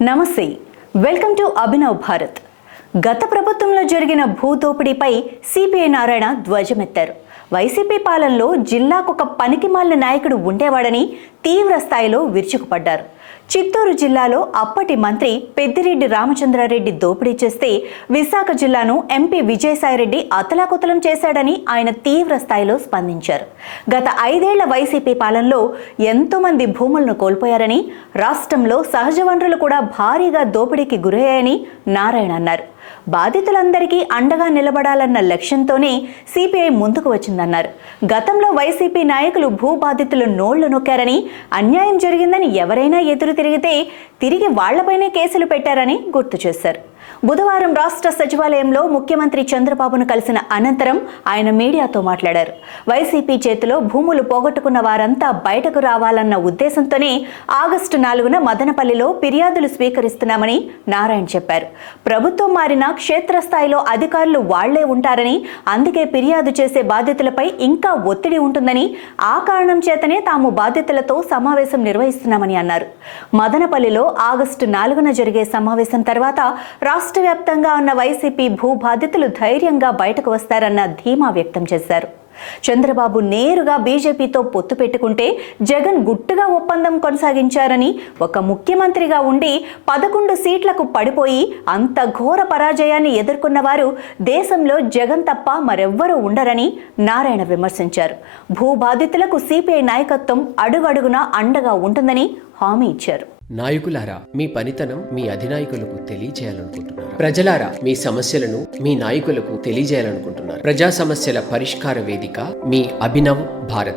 నమస్తే, welcome to Abhinav Bharat. గత ప్రభుత్వంలో జరిగిన భూదోపిడీపై సిపిఐ నారాయణ ధ్వజమెత్తారు. వైసీపీ పాలనలో జిల్లాకు ఒక పనికిమాలిన నాయకుడు ఉండేవాడని తీవ్ర స్థాయిలో విరుచుకుపడ్డారు. చిత్తూరు జిల్లాలో అప్పటి మంత్రి పెద్దిరెడ్డి రామచంద్రారెడ్డి దోపిడీ చేస్తే విశాఖ జిల్లాను ఎంపీ విజయసాయిరెడ్డి అతలాకుతలం చేశాడని ఆయన తీవ్ర స్థాయిలో స్పందించారు. గత 5 ఏళ్ల వైసీపీ పాలనలో ఎంతో మంది భూములను కోల్పోయారని, రాష్ట్రంలో సహజ వనరులు కూడా భారీగా దోపిడీకి గురయ్యాయని నారాయణ అన్నారు. బాధితులందరికీ అండగా నిలబడాలన్న లక్ష్యంతోనే సిపిఐ ముందుకు వచ్చిందన్నారు. గతంలో వైసీపీ నాయకులు భూ బాధితులు నోళ్లు నొక్కారని, అన్యాయం జరిగిందని ఎవరైనా ఎదురు తిరిగితే తిరిగి వాళ్లపైనే కేసులు పెట్టారని గుర్తు చేశారు. బుధవారం రాష్ట్ర సచివాలయంలో ముఖ్యమంత్రి చంద్రబాబును కలిసిన అనంతరం ఆయన మీడియాతో మాట్లాడారు. వైసీపీ చేతిలో భూములు పోగొట్టుకున్న వారంతా బయటకు రావాలన్న ఉద్దేశంతోనే ఆగస్టు 4న మదనపల్లిలో ఫిర్యాదులు స్వీకరిస్తున్నామని నారాయణ చెప్పారు. ప్రభుత్వం మారినా క్షేత్రస్థాయిలో అధికారులు వాళ్లే ఉంటారని, అందుకే ఫిర్యాదు చేసే బాధితులపై ఇంకా ఒత్తిడి ఉంటుందని, ఆ కారణం చేతనే తాము బాధితులతో సమావేశం నిర్వహిస్తున్నామని అన్నారు. మదనపల్లిలో ఆగస్టు 4న జరిగే సమావేశం తర్వాత రాష్ట్ర వ్యాప్తంగా ఉన్న వైసీపీ భూ బాధితులు ధైర్యంగా బయటకు వస్తారన్న ధీమా వ్యక్తం చేశారు. చంద్రబాబు నేరుగా బీజేపీతో పొత్తు పెట్టుకుంటే జగన్ గుట్టుగా ఒప్పందం కొనసాగించారని, ఒక ముఖ్యమంత్రిగా ఉండి 11 సీట్లకు పడిపోయి అంత ఘోర పరాజయాన్ని ఎదుర్కొన్న వారు దేశంలో జగన్ తప్ప మరెవ్వరూ ఉండరని నారాయణ విమర్శించారు. భూ బాధితులకు సిపిఐ నాయకత్వం అడుగడుగునా అండగా ఉంటుందని హామీ ఇచ్చారు. నాయకులారా, మీ పనితనం మీ అధినాయకులకు తెలియజేయాలనుకుంటున్నారు. ప్రజలారా, మీ సమస్యలను మీ నాయకులకు తెలియజేయాలనుకుంటున్నారు. ప్రజా సమస్యల పరిష్కార వేదిక మీ అభినవ్ భారత్.